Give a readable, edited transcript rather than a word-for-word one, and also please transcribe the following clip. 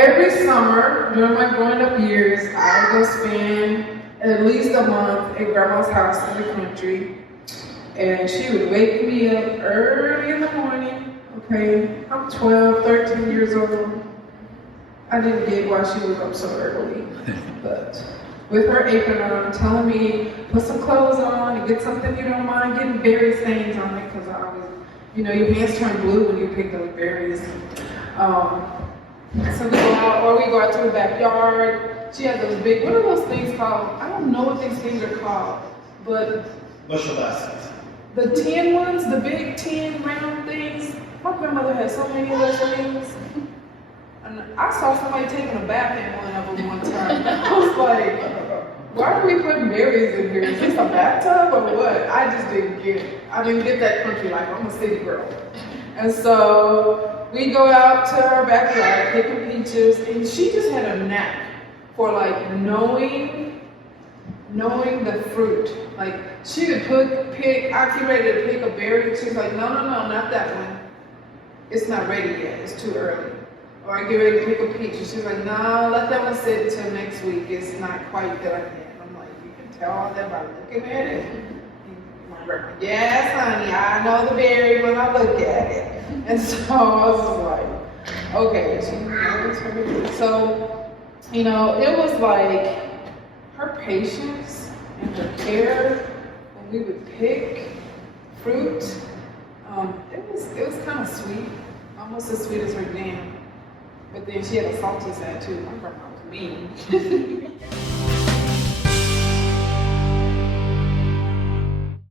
every summer during my growing up years, I would go spend at least a month at grandma's house in the country. And she would wake me up early in the morning. Okay, I'm 12, 13 years old. I didn't get why she was up so early, but with her apron on, telling me, put some clothes on and get something you don't mind getting berry stains on it, because I always, you know, your hands turn blue when you pick those berries. So we go out, or we go out to the backyard. She had those big, what are those things called? I don't know what these things are called, but bushel baskets. the tin ones, the big tin round things. My grandmother had so many of those things. And I saw somebody taking a bath in one of them one time. I was like, why are we putting berries in here? Is this a bathtub or what? I just didn't get it. I didn't get that country life. I'm a city girl. And so we go out to her backyard picking peaches, and she just had a knack for like knowing the fruit. Like she would pick, I'd be ready to pick a berry, and she's like, no, not that one. It's not ready yet, it's too early. Or I get ready to pick a peach, and she's like, no, let that one sit until next week. It's not quite done yet. I'm like, you can tell all that by looking at it. My grandma, yes, honey, I know the berry when I look at it. And so I was like, okay, so, you know, it was like her patience and her care when we would pick fruit. It was kind of sweet, almost as sweet as her jam. But then she had a salty side too. My grandma was mean.